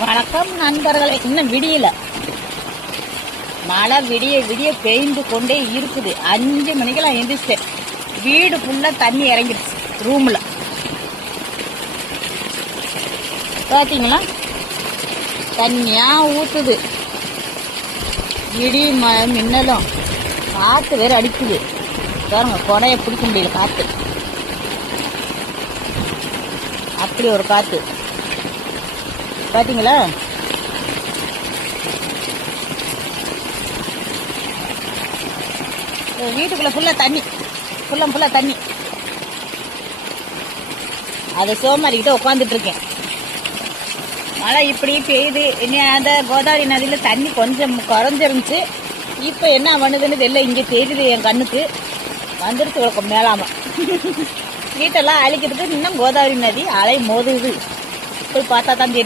வணக்கம் நண்பர்களே. இன்னும் விடியல, மழை விடிய விடிய பெய்ந்து கொண்டே இருக்குது. 5 மணிக்கெல்லாம் எந்திரிச்சிட்டேன். வீடு ஃபுல்லா தண்ணி இறங்கிடுச்சு. ரூம்ல பாத்தீங்களா, தண்ணியா ஊத்துது. இடி மின்னலும் காத்து வேற அடிக்குது பாருங்க. கொடைய பிடிக்க முடியல, காத்து அப்படி ஒரு காத்து பாத்தீங்களா. வீட்டுக்குள்ள ஃபுல்லா தண்ணி, ஃபுல்லா தண்ணி. அதை சோமாரிக்கிட்ட உட்காந்துட்டு இருக்கேன். மழை இப்படி பெய்யுது. அந்த கோதாவரி நதியில தண்ணி கொஞ்சம் குறைஞ்சிருந்துச்சு. இப்ப என்ன பண்ணுதுன்னு தெரியல. இங்க தெரியுது என் கண்ணுக்கு, வந்துருச்சு விளக்கம் மேலாம. வீட்டெல்லாம் அழிக்கிறதுக்கு இன்னும் கோதாவரி நதி அலை மோதுது. போய் பார்த்தா தான் தெரியும்.